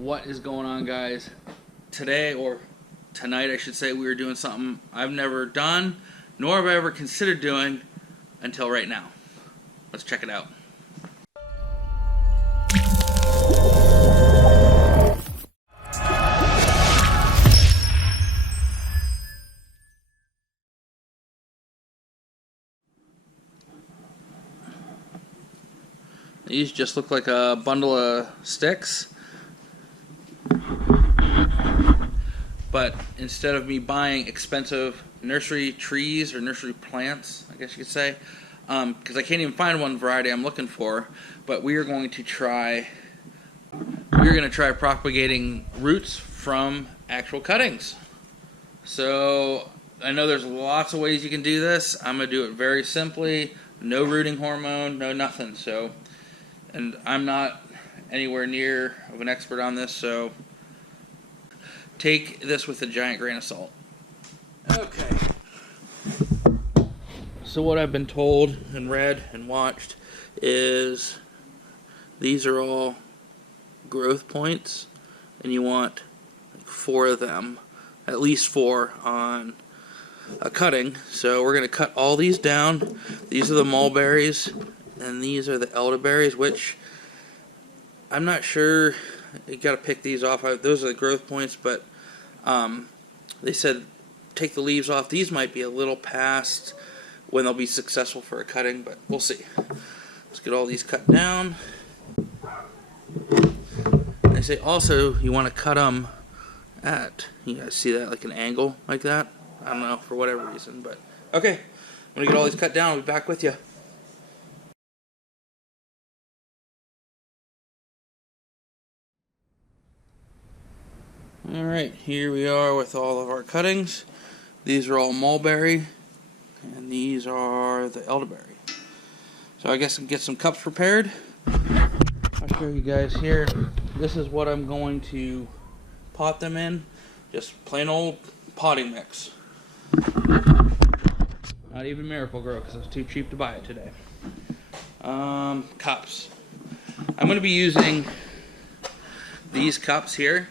What is going on, guys? Today, or tonight I should say, we are doing something I've never done, nor have I ever considered doing until right now. Let's check it out. These just look like a bundle of sticks. But instead of me buying expensive nursery trees or nursery plants, I guess you could say, because I can't even find one variety I'm looking for, but we are going to try propagating roots from actual cuttings. So I know there's lots of ways you can do this. I'm going to do it very simply. No rooting hormone, no nothing. So, and I'm not anywhere near of an expert on this, so take this with a giant grain of salt. Okay. So what I've been told and read and watched is these are all growth points, and you want 4 of them, at least 4 on a cutting. So we're going to cut all these down. These are the mulberries, and these are the elderberries, which I'm not sure. You got to pick these off. Those are the growth points, but they said take the leaves off. These might be a little past when they'll be successful for a cutting, but we'll see. Let's get all these cut down. They say also you want to cut them at, you guys see that, like an angle like that? I don't know, for whatever reason, but okay. I'm going to get all these cut down. I'll be back with you. Alright, here we are with all of our cuttings. These are all mulberry, and these are the elderberry. So I guess I can get some cups prepared. I'll show you guys here. This is what I'm going to pot them in. Just plain old potting mix. Not even Miracle-Gro because it's too cheap to buy it today. Cups. I'm going to be using these cups here.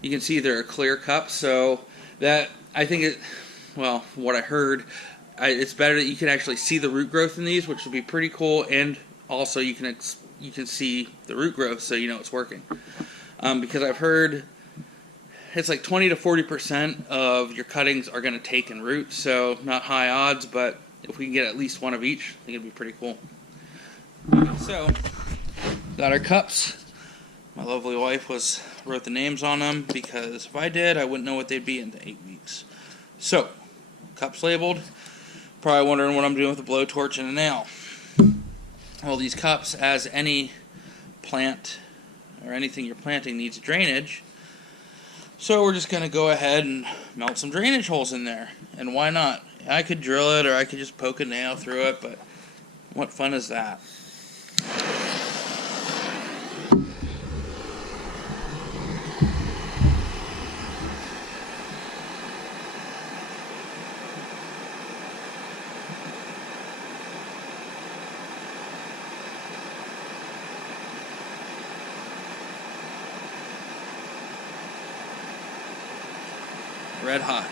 You can see they're a clear cup, so that I think it, well, what I heard, it's better that you can actually see the root growth in these, which will be pretty cool, and also you can see the root growth, so you know it's working. Because I've heard it's like 20 to 40% of your cuttings are going to take and root, so not high odds, but if we can get at least one of each, I think it'd be pretty cool. So, got our cups. My lovely wife wrote the names on them, because if I did, I wouldn't know what they'd be in 8 weeks. So, cups labeled. Probably wondering what I'm doing with a blowtorch and a nail. Well, these cups, as any plant or anything you're planting, needs drainage. So we're just going to go ahead and melt some drainage holes in there. And why not? I could drill it, or I could just poke a nail through it, but what fun is that? Red hot.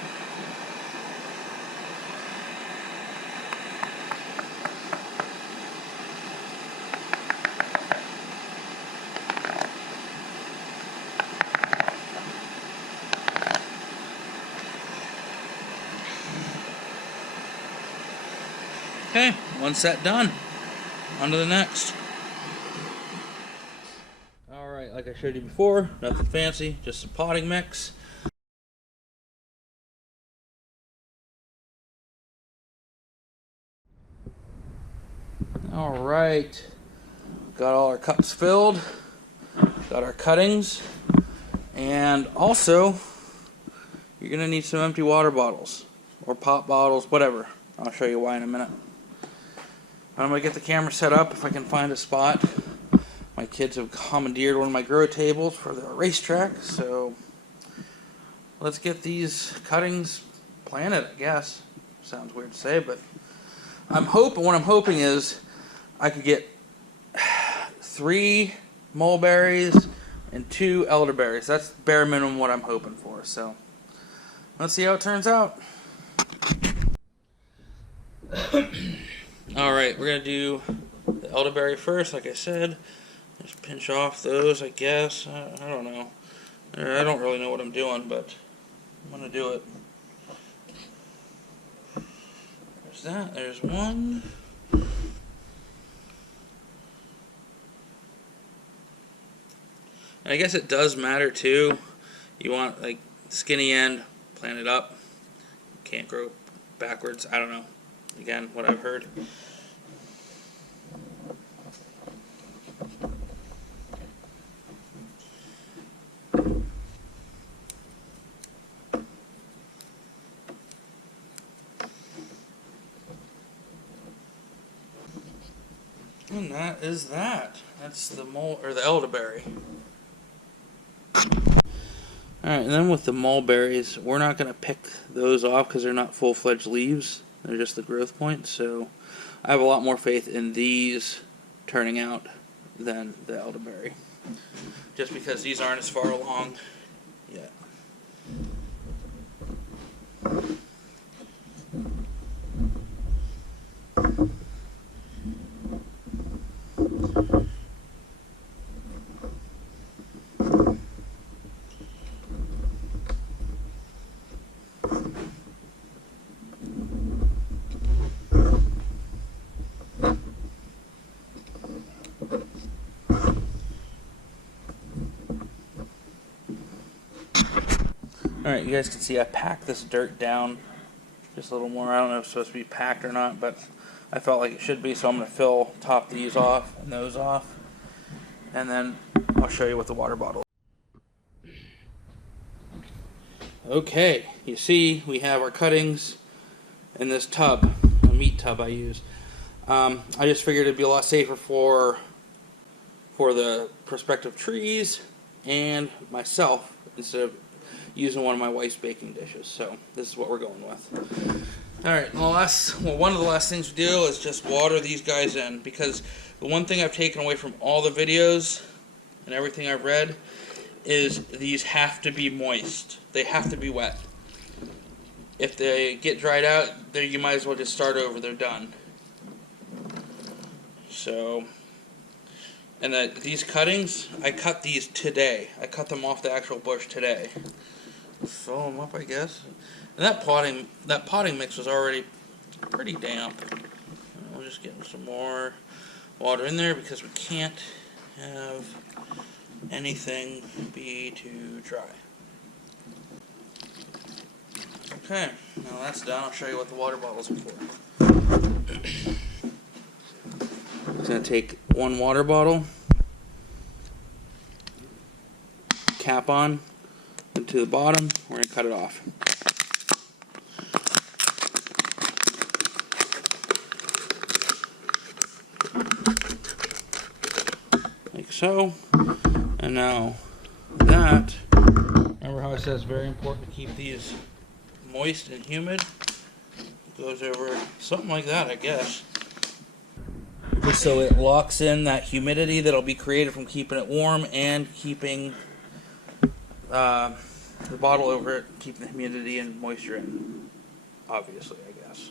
Okay, one set done. On to the next. Alright, like I showed you before, nothing fancy, just some potting mix. Alright, got all our cups filled, got our cuttings, and also you're going to need some empty water bottles, or pop bottles, whatever. I'll show you why in a minute. I'm going to get the camera set up if I can find a spot. My kids have commandeered one of my grow tables for the racetrack, so let's get these cuttings planted, I guess. Sounds weird to say, but what I'm hoping is I could get 3 mulberries, and 2 elderberries. That's bare minimum what I'm hoping for. So let's see how it turns out. Alright, we're going to do the elderberry first, like I said. Just pinch off those, I guess. I don't know. I don't really know what I'm doing, but I'm going to do it. There's that. There's one. And I guess it does matter too. You want like skinny end, plant it up. Can't grow backwards. I don't know. Again, what I've heard. And that is that. That's the the elderberry. Alright, and then with the mulberries, we're not going to pick those off because they're not full-fledged leaves. They're just the growth point, so I have a lot more faith in these turning out than the elderberry. Just because these aren't as far along yet. Alright, you guys can see I packed this dirt down just a little more. I don't know if it's supposed to be packed or not, but I felt like it should be, so I'm going to top these off and those off. And then I'll show you with the water bottle. Okay, you see we have our cuttings in this tub, a meat tub I use. I just figured it'd be a lot safer for the prospective trees and myself instead of using one of my wife's baking dishes. So this is what we're going with. Alright, one of the last things we do is just water these guys in, because the one thing I've taken away from all the videos and everything I've read is these have to be moist. They have to be wet. If they get dried out, you might as well just start over. They're done. So, and these cuttings, I cut these today. I cut them off the actual bush today. Fill them up, I guess. And that potting mix was already pretty damp. We'll just get some more water in there because we can't have anything be too dry. Okay, now that's done. I'll show you what the water bottles are for. I'm just going to take one water bottle, cap on, and to the bottom, we're going to cut it off. Like so. And now that, remember how it says very important to keep these moist and humid? It goes over something like that, I guess. Just so it locks in that humidity that'll be created from keeping it warm and keeping the bottle over it, keeping the humidity and moisture in, obviously, I guess.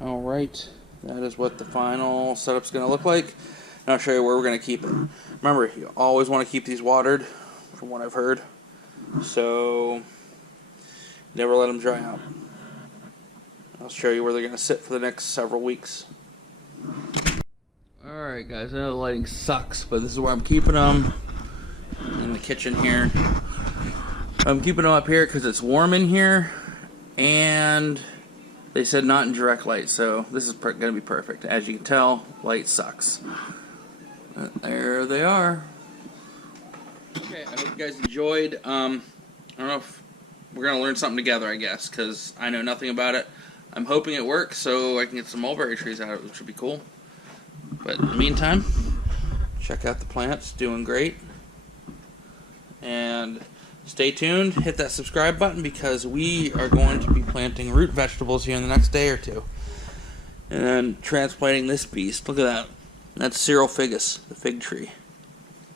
Alright, that is what the final setup's going to look like. And I'll show you where we're going to keep it. Remember, you always want to keep these watered, from what I've heard. So, never let them dry out. I'll show you where they're going to sit for the next several weeks. Alright guys, I know the lighting sucks, but this is where I'm keeping them. In the kitchen here. I'm keeping them up here because it's warm in here, and they said not in direct light, so this is going to be perfect. As you can tell, light sucks. There they are. Okay, I hope you guys enjoyed. I don't know if we're going to learn something together, I guess, because I know nothing about it. I'm hoping it works so I can get some mulberry trees out of it, which would be cool. But in the meantime, check out the plants, doing great. And stay tuned, hit that subscribe button because we are going to be planting root vegetables here in the next day or two. And then transplanting this beast. Look at that. That's Cyril figus, the fig tree.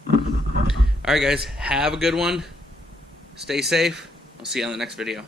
Alright guys, have a good one. Stay safe. I'll see you on the next video.